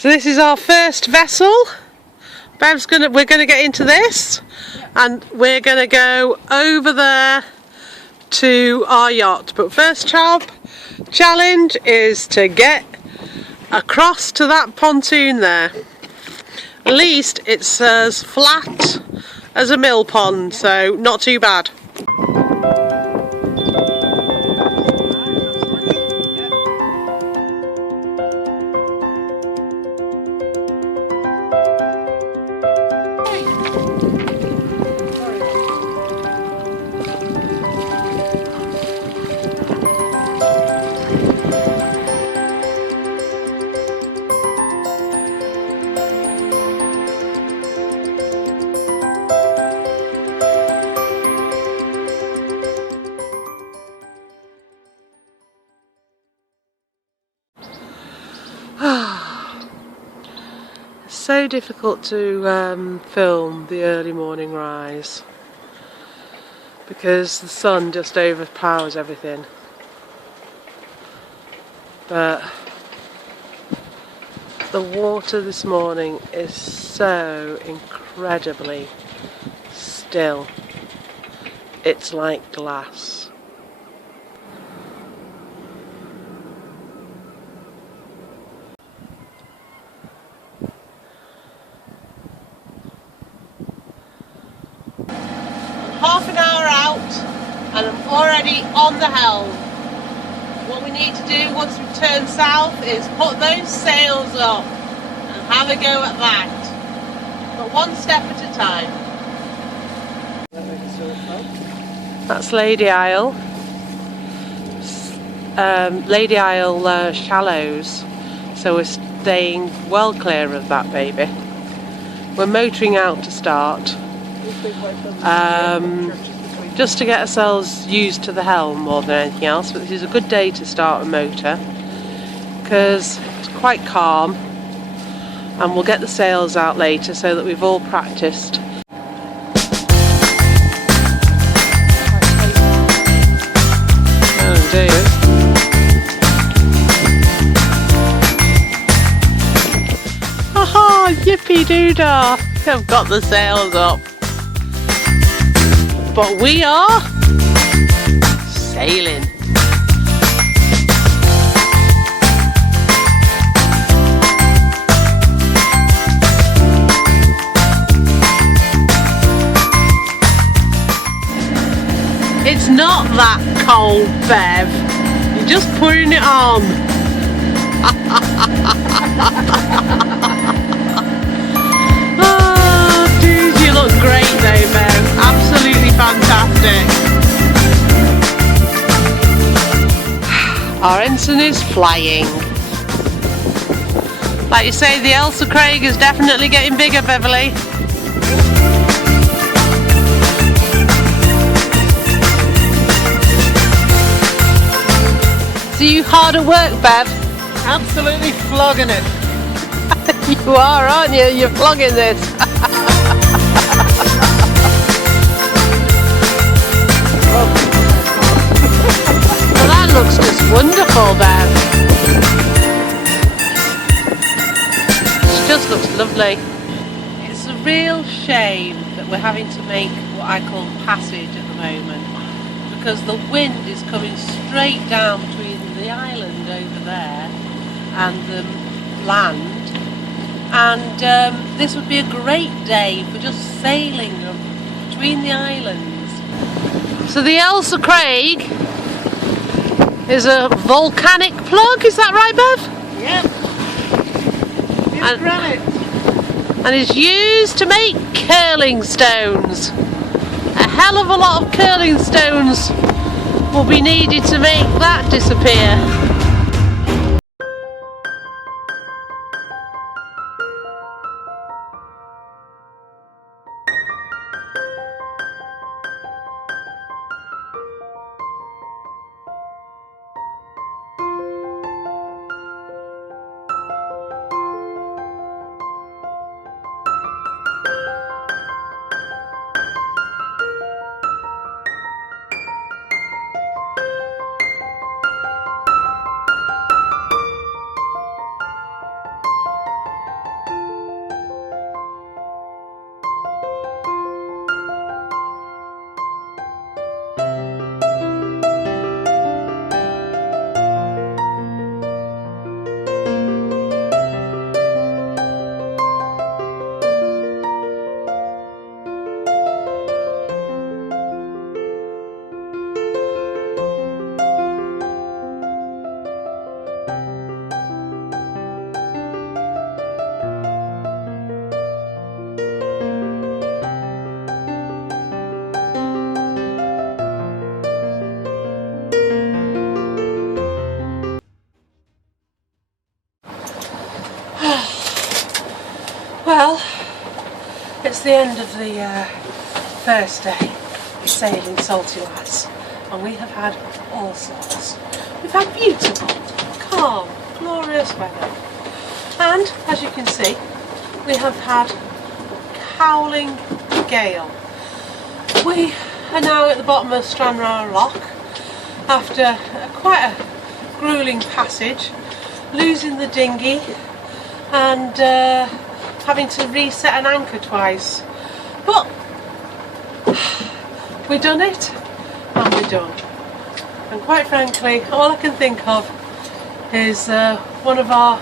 So this is our first vessel. We're gonna get into this, and we're gonna go over there to our yacht. But first challenge is to get across to that pontoon there. At least it's as flat as a mill pond, so not too bad. So difficult to film the early morning rise because the sun just overpowers everything. But the water this morning is so incredibly still. It's like glass. Half an hour out and I'm already on the helm. What we need to do once we turn south is put those sails up and have a go at that. But one step at a time. That's Lady Isle. Lady Isle shallows, so we're staying well clear of that baby. We're motoring out to start. Just to get ourselves used to the helm more than anything else, but this is a good day to start a motor because it's quite calm, and we'll get the sails out later so that we've all practiced. Oh dear. Haha, yippee doodah! I've got the sails up. But we are sailing. It's not that cold, Bev. You're just putting it on. Oh, dude, you look great though, Bev. Absolutely fantastic. Our ensign is flying. Like you say, the Elsa Craig is definitely getting bigger, Beverly. So you hard at work, Bev? Absolutely flogging it. You are, aren't you? You're flogging this. Well, that looks just wonderful, Bev. It just looks lovely. It's a real shame that we're having to make what I call passage at the moment, because the wind is coming straight down between the island over there and the land, and this would be a great day for just sailing between the islands. So the Elsa Craig is a volcanic plug, is that right, Bev? Yep. It's granite. And is used to make curling stones. A hell of a lot of curling stones will be needed to make that disappear. Well, it's the end of the first day sailing Salty Lass, and we have had all sorts. We've had beautiful, calm, glorious weather, and as you can see, we have had howling gale. We are now at the bottom of Stranraer Loch after quite a gruelling passage, losing the dinghy and having to reset an anchor twice. But we've done it and we're done. And quite frankly, all I can think of is one of our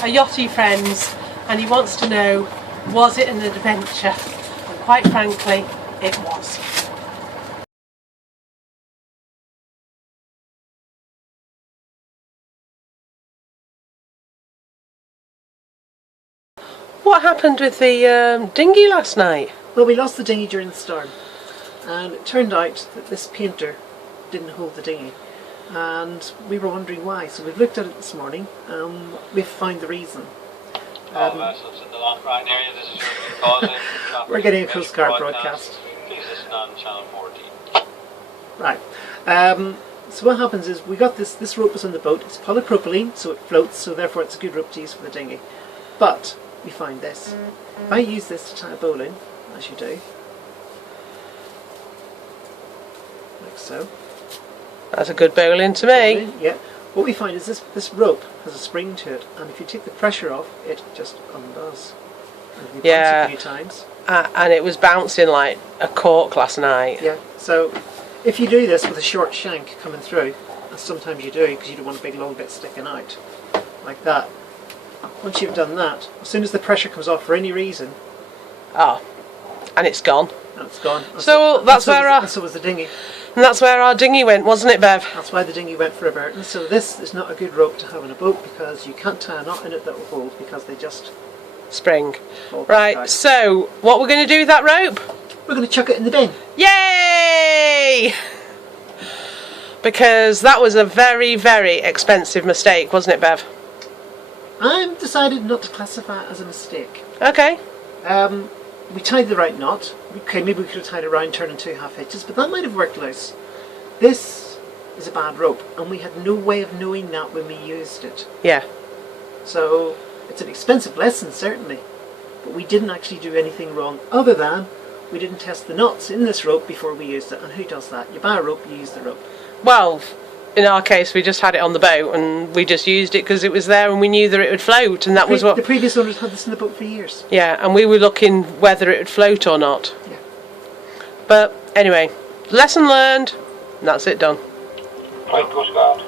yachty friends, and he wants to know, was it an adventure? And quite frankly, it was. What happened with the dinghy last night? Well, we lost the dinghy during the storm, and it turned out that this painter didn't hold the dinghy, and we were wondering why. So we've looked at it this morning, and we've found the reason. All vessels in the Lochbrine area, this is your causing We're getting a Coast Guard broadcast. Please listen on channel 14. Right. So what happens is we got this rope was on the boat. It's polypropylene, so it floats, so therefore it's a good rope to use for the dinghy. But we find this. If I use this to tie a bowl in, as you do, like so. That's a good bowling to me. Yeah. What we find is this rope has a spring to it, and if you take the pressure off, it just undoes. And we bounce it a few times. And it was bouncing like a cork last night. Yeah. So if you do this with a short shank coming through, as sometimes you do because you don't want a big long bit sticking out, like that. Once you've done that, as soon as the pressure comes off for any reason, and it's gone. and it's gone. So that's where and so was the dinghy. And that's where our dinghy went, wasn't it, Bev? That's why the dinghy went for a Burton. So this is not a good rope to have in a boat because you can't tie a knot in it that will hold because they just Spring. fall Right, back out. so what we're going to do with that rope? We're going to chuck it in the bin. Yay! Because that was a very, very expensive mistake, wasn't it, Bev? I've decided not to classify it as a mistake. Okay. We tied the right knot. Okay, maybe we could have tied a round turn and 2 half hitches, but that might have worked loose. This is a bad rope, and we had no way of knowing that when we used it. Yeah. So it's an expensive lesson, certainly, but we didn't actually do anything wrong other than we didn't test the knots in this rope before we used it. And who does that? You buy a rope, you use the rope. Well, in our case, we just had it on the boat and we just used it because it was there and we knew that it would float, and that was what... The previous owners had this in the boat for years. Yeah, and we were looking whether it would float or not. Yeah. But anyway, lesson learned, and that's it done. Right, Coast Guard.